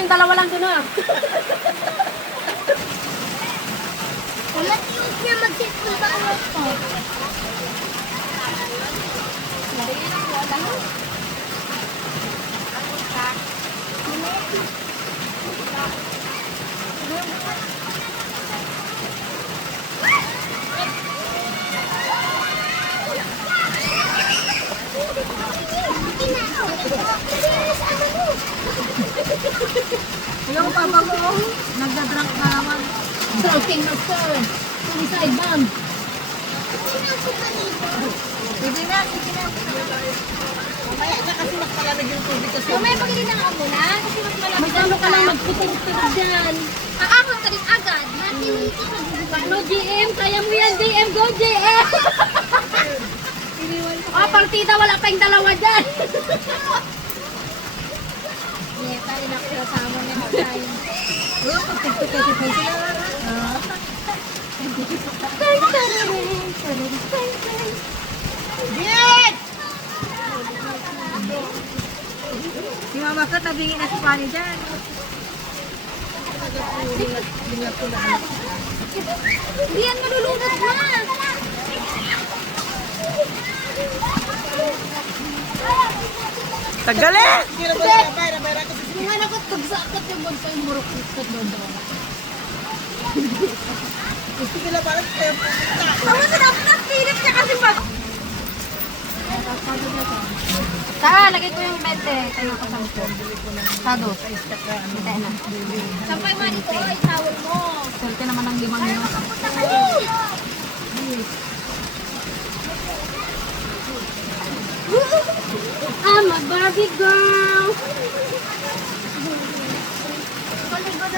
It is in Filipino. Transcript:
yung dalawa lang doon ah. Matiyos niya mag-sit ba ako ko? Ayaw ko papa ko. Nagdadrunk na naman. Drunking master. Suicide bomb. Sige na, sige na. Mamaya na kasi mas malamig yung tubig kasi. Mamaya pag-ilinan ako muna kasi mas malamig. Magkano ka lang magputong-putong dyan. Aakot ka rin agad. Natin ito Paano GM? Kaya mo yan GM. Go GM! Ah, partida wala pa yung dalawa dyan. Neta rin ako kasama niya tayo. Oh, pag-tiktok kasi pa sila. Bien! Si Mama Kat, nabingin na si Pani dyan. Hindi yan malulunod na. Tagali! Hindi na ba nabay kasi Yung anak ko, pagsakot yung bunso yung murok sa doon daw. gusto nila parang kayo pumunta. Tama sa dapat ng pilit niya kasi pag... Saan? Lagay ko yung 20. Tayo ko 10. Sado. Hintay na. Sampay mo dito, ay tawag mo. Swerte naman ng 5 yun. I'm a Barbie girl.